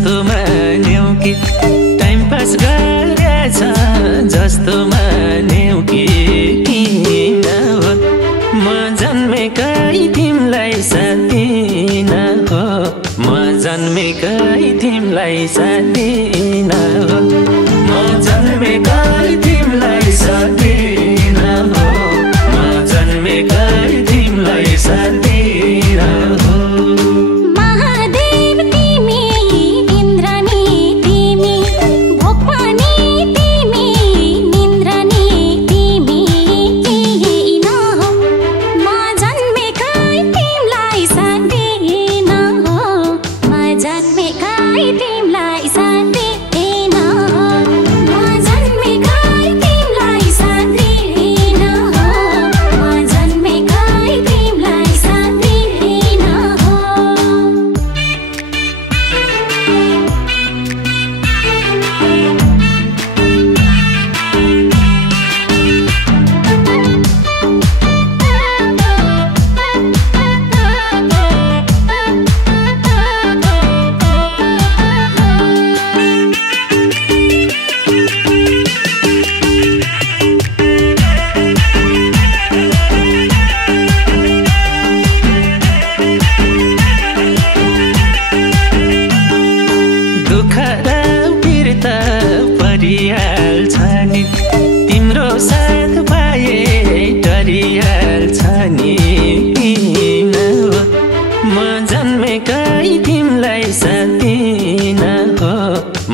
जस्तो मान्यौ कि time pass गरेछ जस्तो मान्यौ कि किन हो म जन्मेकै तिमीलाई साथ दिन हो म जन्मेकै तिमीलाई साथ दिन हो म जन्मेकै तिमीलाई साथ दिन हो म जन्मेकै तिमीलाई साथ दिन हो तिम्रो साथ पाए डरिहाल्छ नि किन हो म जन्मेकै तिमीलाई साथ दिन हो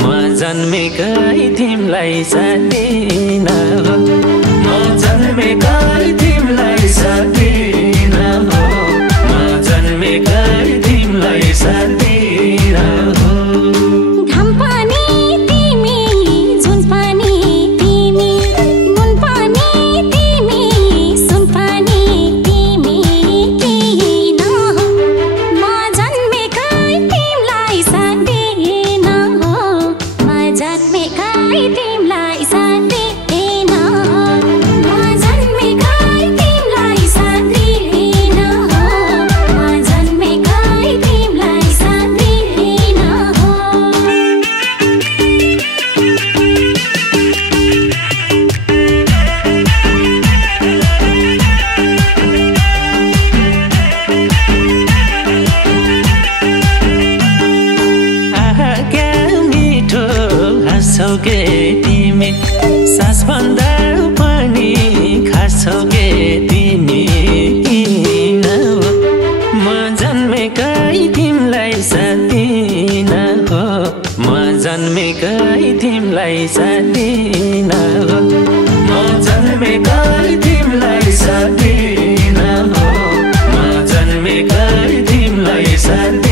म जन्मेकै तिमीलाई साथ दिन हो म जन्मेकै तिमीलाई साथ दिन हो म जन्मेकै तिमीलाई साथ दिन हो खान्छौ के तिमी सास भन्दा पनि खान्छौ के तिमी किन हो म जन्मेकै तिमीलाई साथ दिन हो म जन्मेकै तिमीलाई साथ दिन हो म जन्मेकै तिमीलाई साथ दिन हो म जन्मेकै तिमीलाई साथ